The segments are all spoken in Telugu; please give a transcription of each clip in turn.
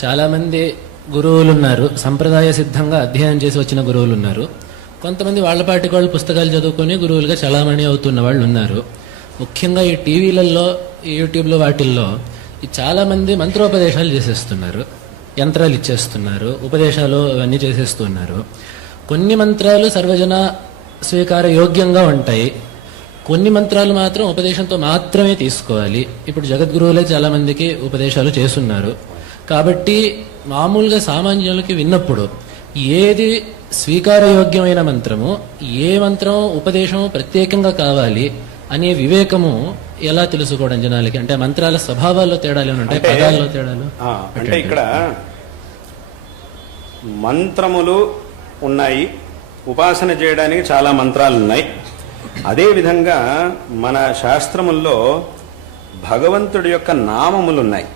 చాలామంది గురువులు ఉన్నారు, సంప్రదాయ సిద్ధంగా అధ్యయనం చేసి వచ్చిన గురువులు ఉన్నారు. కొంతమంది వాళ్ళపాటికి వాళ్ళు పుస్తకాలు చదువుకొని గురువులుగా చలామణి అవుతున్న వాళ్ళు ఉన్నారు. ముఖ్యంగా ఈ టీవీలలో, యూట్యూబ్లో వాటిల్లో చాలామంది మంత్రోపదేశాలు చేసేస్తున్నారు, యంత్రాలు ఇచ్చేస్తున్నారు, ఉపదేశాలు అవన్నీ చేసేస్తున్నారు. కొన్ని మంత్రాలు సర్వజన స్వీకార యోగ్యంగా ఉంటాయి, కొన్ని మంత్రాలు మాత్రం ఉపదేశంతో మాత్రమే తీసుకోవాలి. ఇప్పుడు జగద్గురువులే చాలామందికి ఉపదేశాలు చేస్తున్నారు. కాబట్టి మామూలుగా సామాన్యులకి విన్నప్పుడు ఏది స్వీకారయోగ్యమైన మంత్రము, ఏ మంత్రం ఉపదేశము ప్రత్యేకంగా కావాలి అనే వివేకము ఎలా తెలుసుకోవడం జనాలకి? అంటే మంత్రాల స్వభావాల్లో తేడాలు ఉంటాయి, పదాల్లో తేడాలు. అంటే ఇక్కడ మంత్రములు ఉన్నాయి, ఉపాసన చేయడానికి చాలా మంత్రాలు ఉన్నాయి. అదేవిధంగా మన శాస్త్రముల్లో భగవంతుడి యొక్క నామములు ఉన్నాయి.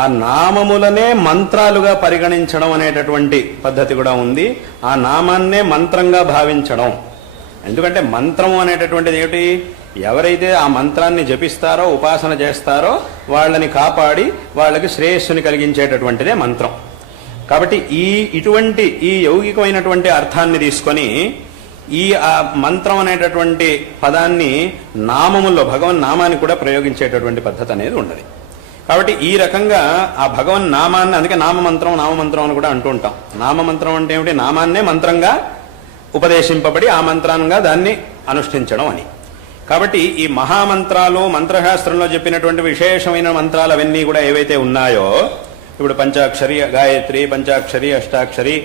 ఆ నామములనే మంత్రాలుగా పరిగణించడం అనేటటువంటి పద్ధతి కూడా ఉంది. ఆ నామాన్నే మంత్రంగా భావించడం. ఎందుకంటే మంత్రము అనేటటువంటిది ఏమిటి? ఎవరైతే ఆ మంత్రాన్ని జపిస్తారో, ఉపాసన చేస్తారో వాళ్ళని కాపాడి వాళ్ళకి శ్రేయస్సుని కలిగించేటటువంటిదే మంత్రం. కాబట్టి ఇటువంటి ఈ యౌగికమైనటువంటి అర్థాన్ని తీసుకొని ఆ మంత్రం అనేటటువంటి పదాన్ని నామముల్లో భగవన్ నామాన్ని కూడా ప్రయోగించేటటువంటి పద్ధతి అనేది ఉన్నది. కాబట్టి ఈ రకంగా ఆ భగవన్ నామాన్ని, అందుకే నామమంత్రం అని కూడా అంటూ ఉంటాం. నామమంత్రం అంటే ఏమిటి? నామాన్నే మంత్రంగా ఉపదేశింపబడి ఆ మంత్రంగా దాన్ని అనుష్ఠించడం అని. కాబట్టి ఈ మహామంత్రాలు, మంత్రశాస్త్రంలో చెప్పినటువంటి విశేషమైన మంత్రాలు అవన్నీ కూడా ఏవైతే ఉన్నాయో, ఇప్పుడు పంచాక్షరి గాయత్రి, పంచాక్షరి అష్టాక్షరి,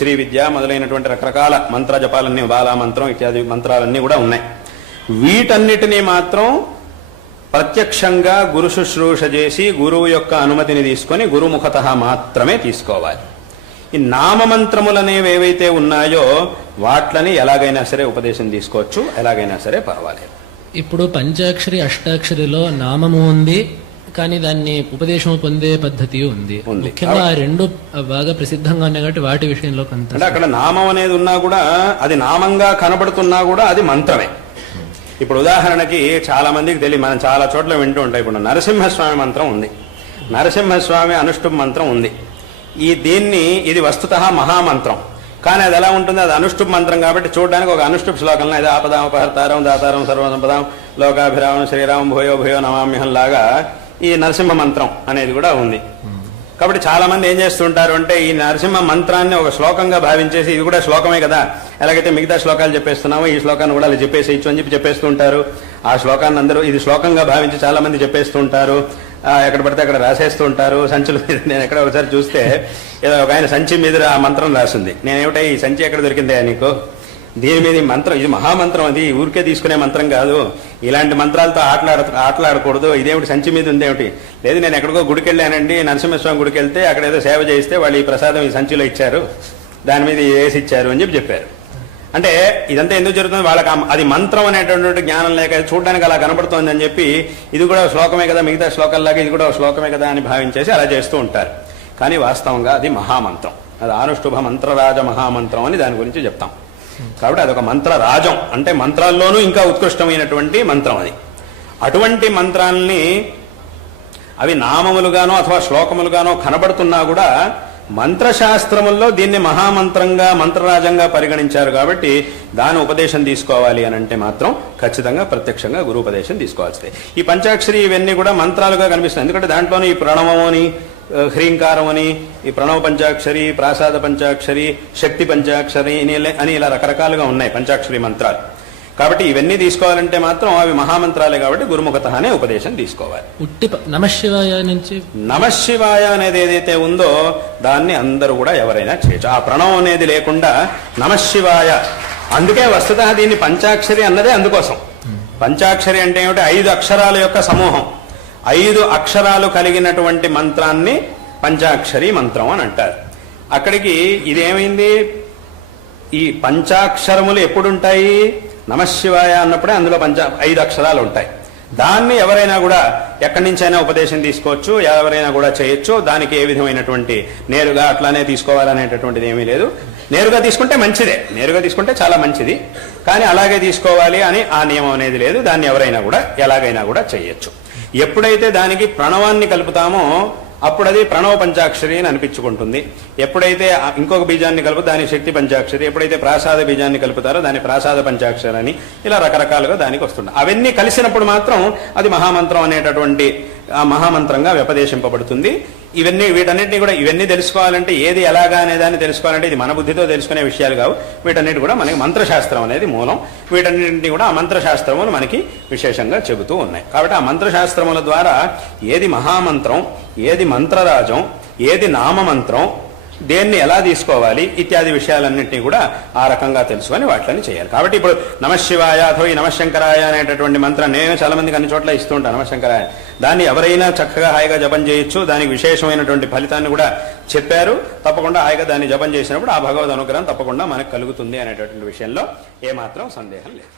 శ్రీ విద్య మొదలైనటువంటి రకరకాల మంత్ర జపాలన్నీ, బాలా మంత్రం ఇత్యాది మంత్రాలన్నీ కూడా ఉన్నాయి. వీటన్నిటినీ మాత్రం ప్రత్యక్షంగా గురు శుశ్రూష చేసి గురువు యొక్క అనుమతిని తీసుకొని గురుముఖత మాత్రమే తీసుకోవాలి. ఈ నామమంత్రములనేవి ఏవైతే ఉన్నాయో వాట్లని ఎలాగైనా సరే ఉపదేశం తీసుకోవచ్చు, ఎలాగైనా సరే పర్వాలేదు. ఇప్పుడు పంచాక్షరి అష్టాక్షరిలో నామము ఉంది, కానీ దాన్ని ఉపదేశం పొందే పద్ధతి ఉంది. ముఖ్యంగా రెండు బాగా ప్రసిద్ధంగా ఉన్నాయి కాబట్టి వాటి విషయంలో కొంత, అంటే అక్కడ నామం అనేది ఉన్నా కూడా అది నామంగా కనబడుతున్నా కూడా అది మంత్రమే. ఇప్పుడు ఉదాహరణకి చాలా మందికి తెలియదు, మనం చాలా చోట్ల వింటూ ఉంటాం. ఇప్పుడు నరసింహస్వామి మంత్రం ఉంది, నరసింహస్వామి అనుష్ఠుప్ మంత్రం ఉంది. ఇది వస్తుతః మహామంత్రం, కానీ అది ఎలా ఉంటుంది? అది అనుష్ఠుప్ మంత్రం కాబట్టి చూడడానికి ఒక అనుష్ఠుప్ శ్లోకంలో ఇది ఆపదామపహర్తారం దాతారం సర్వసంపదాం లోకాభిరామం శ్రీరామం భూయో భూయో నమామ్యహం లాగా ఈ నరసింహ మంత్రం అనేది కూడా ఉంది. కాబట్టి చాలా మంది ఏం చేస్తుంటారు అంటే ఈ నరసింహ మంత్రాన్ని ఒక శ్లోకంగా భావించేసి ఇది కూడా శ్లోకమే కదా, ఎలాగైతే మిగతా శ్లోకాలు చెప్పేస్తున్నామో ఈ శ్లోకాన్ని కూడా అలా చెప్పేసేయచ్చు అని చెప్పి చెప్పేస్తూ ఉంటారు. ఆ శ్లోకాన్ని అందరూ ఇది శ్లోకంగా భావించి చాలా మంది చెప్పేస్తూ ఉంటారు. ఎక్కడ పడితే అక్కడ రాసేస్తూ ఉంటారు సంచుల మీద. నేను ఎక్కడ ఒకసారి చూస్తే ఏదో ఒక ఆయన సంచి మీద ఆ మంత్రం రాసింది. నేనేమిటా ఈ సంచి ఎక్కడ దొరికిందా నీకు? దీని మీద ఈ మంత్రం, ఇది మహామంత్రం, అది ఊరికే తీసుకునే మంత్రం కాదు, ఇలాంటి మంత్రాలతో ఆటలాడకూడదు, ఇదేమిటి సంచి మీద ఉందేమిటి? లేదు, నేను ఎక్కడికో గుడికి వెళ్ళానండి, నరసింహస్వామి గుడికి వెళ్తే అక్కడ ఏదో సేవ చేయిస్తే వాళ్ళు ఈ ప్రసాదం ఈ సంచిలో ఇచ్చారు, దాని మీద వేసి ఇచ్చారు అని చెప్పారు. అంటే ఇదంతా ఎందుకు జరుగుతుంది? వాళ్ళకి అది మంత్రం అనేటటువంటి జ్ఞానం లేక చూడడానికి అలా కనబడుతోంది అని చెప్పి ఇది కూడా శ్లోకమే కదా, మిగతా శ్లోకాల్లాగా ఇది కూడా శ్లోకమే కదా అని భావించేసి అలా చేస్తూ ఉంటారు. కానీ వాస్తవంగా అది మహామంత్రం, అది అనుష్ఠుభ మంత్రరాజ మహామంత్రం అని దాని గురించి చెప్తాం. కాబట్టి అదొక మంత్రరాజం, అంటే మంత్రాల్లోనూ ఇంకా ఉత్కృష్టమైనటువంటి మంత్రం అది. అటువంటి మంత్రాల్ని అవి నామములుగానో అథవా శ్లోకములుగానో కనబడుతున్నా కూడా మంత్రశాస్త్రముల్లో దీన్ని మహామంత్రంగా, మంత్రరాజంగా పరిగణించారు. కాబట్టి దాని ఉపదేశం తీసుకోవాలి అని అంటే మాత్రం ఖచ్చితంగా ప్రత్యక్షంగా గురుపదేశం తీసుకోవాల్సిందే. ఈ పంచాక్షరి ఇవన్నీ కూడా మంత్రాలుగా కనిపిస్తాయి. ఎందుకంటే దాంట్లోనే ఈ ప్రణవము అని, హ్రీంకారం అని, ఈ ప్రణవ పంచాక్షరి, ప్రాసాద పంచాక్షరి, శక్తి పంచాక్షరి అని ఇలా రకరకాలుగా ఉన్నాయి పంచాక్షరి మంత్రాలు. కాబట్టి ఇవన్నీ తీసుకోవాలంటే మాత్రం అవి మహామంత్రాలే కాబట్టి గురుముఖతనే ఉపదేశం తీసుకోవాలి. నమశివాయ నుంచి నమశివాయ అనేది ఏదైతే ఉందో దాన్ని అందరూ కూడా ఎవరైనా చేయొచ్చు. ఆ ప్రణవం అనేది లేకుండా నమశివాయ, అందుకే వస్తుతః దీన్ని పంచాక్షరి అన్నదే అందుకోసం. పంచాక్షరి అంటే ఏమిటి? 5 అక్షరాల యొక్క సమూహం. 5 అక్షరాలు కలిగినటువంటి మంత్రాన్ని పంచాక్షరి మంత్రం అని అంటారు. అక్కడికి ఇదేమైంది? ఈ పంచాక్షరములు ఎప్పుడుంటాయి? నమశివాయ అన్నప్పుడే అందులో 5 అక్షరాలు ఉంటాయి. దాన్ని ఎవరైనా కూడా ఎక్కడి నుంచైనా ఉపదేశం తీసుకోవచ్చు, ఎవరైనా కూడా చేయొచ్చు. దానికి ఏ విధమైనటువంటి నేరుగా అట్లానే తీసుకోవాలనేటటువంటిది ఏమీ లేదు. నేరుగా తీసుకుంటే మంచిదే, నేరుగా తీసుకుంటే చాలా మంచిది. కానీ అలాగే తీసుకోవాలి అని ఆ నియమం అనేది లేదు. దాన్ని ఎవరైనా కూడా ఎలాగైనా కూడా చేయొచ్చు. ఎప్పుడైతే దానికి ప్రణవాన్ని కలుపుతామో అప్పుడు అది ప్రణవ పంచాక్షరి అని అనిపించుకుంటుంది. ఎప్పుడైతే ఇంకొక బీజాన్ని కలుపు దాని శక్తి పంచాక్షరి, ఎప్పుడైతే ప్రాసాద బీజాన్ని కలుపుతారో దాని ప్రాసాద పంచాక్షరి అని ఇలా రకరకాలుగా దానికి వస్తుంది. అవన్నీ కలిసినప్పుడు మాత్రం అది మహామంత్రం అనేటటువంటి మహామంత్రంగా వ్యపదేశింపబడుతుంది. వీటన్నిటిని కూడా ఇవన్నీ తెలుసుకోవాలంటే ఏది ఎలాగా అనేదాన్ని తెలుసుకోవాలంటే ఇది మన బుద్ధితో తెలుసుకునే విషయాలు కావు. వీటన్నిటి కూడా మనకి మంత్రశాస్త్రం అనేది మూలం. వీటన్నింటినీ కూడా ఆ మంత్రశాస్త్రములు మనకి విశేషంగా చెబుతూ ఉన్నాయి. కాబట్టి ఆ మంత్రశాస్త్రముల ద్వారా ఏది మహామంత్రం, ఏది మంత్రరాజం, ఏది నామమంత్రం, దేన్ని ఎలా తీసుకోవాలి ఇత్యాది విషయాలన్నింటినీ కూడా ఆ రకంగా తెలుసుకొని వాటిని చేయాలి. కాబట్టి ఇప్పుడు నమశివాయ అథవా ఈ నమశంకరాయ అనేటటువంటి మంత్రం నేను చాలా మందికి అన్ని చోట్ల ఇస్తూ ఉంటాను. నమశంకరాయ దాన్ని ఎవరైనా చక్కగా హాయిగా జపం చేయొచ్చు. దానికి విశేషమైనటువంటి ఫలితాన్ని కూడా చెప్పారు. తప్పకుండా హాయిగా దాన్ని జపం చేసినప్పుడు ఆ భగవద్ అనుగ్రహం తప్పకుండా మనకు కలుగుతుంది అనేటటువంటి విషయంలో ఏమాత్రం సందేహం లేదు.